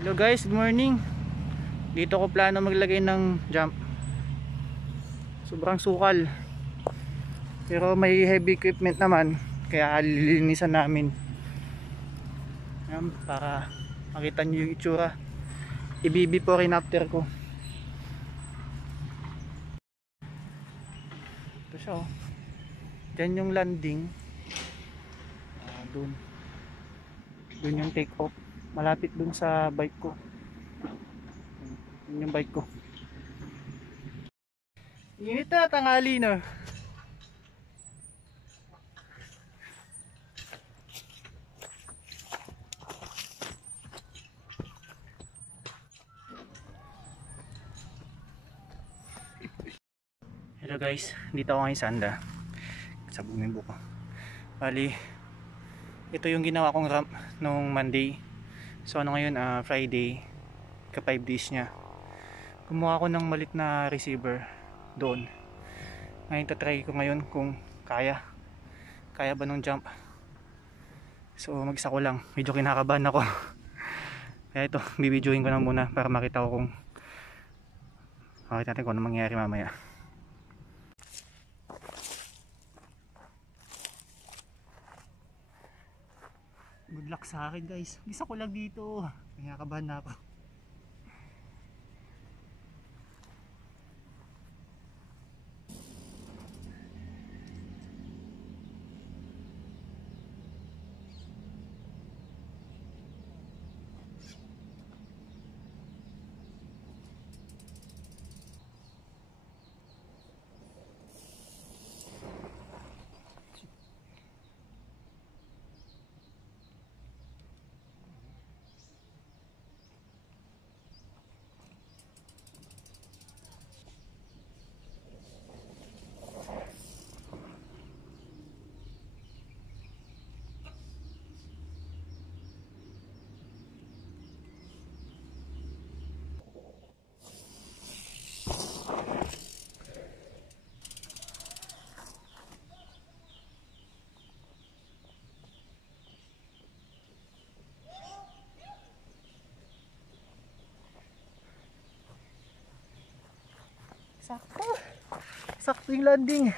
Hello guys, good morning. Dito ko plano maglagay ng jump. Sobrang sukal. Pero may heavy equipment naman, kaya lilinisan namin. Ayan, para makita nyo yung itsura. I-before and after ko. Ito siya oh. Diyan yung landing. Dun yung take off. Malapit dun sa bike ko. Yun yung bike ko. Init na, tanghali na. Hello guys, dito ako ngayon sa Anda. Sa bumimbo ko. Bali, ito yung ginawa kong ramp nung Monday. So ano ngayon, Friday, ka 5 days nya. Kumuha ako ng malit na receiver doon. Ngayon tatry ko ngayon kung kaya ba nung jump. So mag-isa ko lang, medyo kinakabahan ako. Kaya ito, bibidyoin ko na muna para makita ko kung natin kung ano mangyayari mamaya. Good luck sa akin guys. Isa ko lang dito. Kinakabahan na ako. Sakto. Sakto yung landing.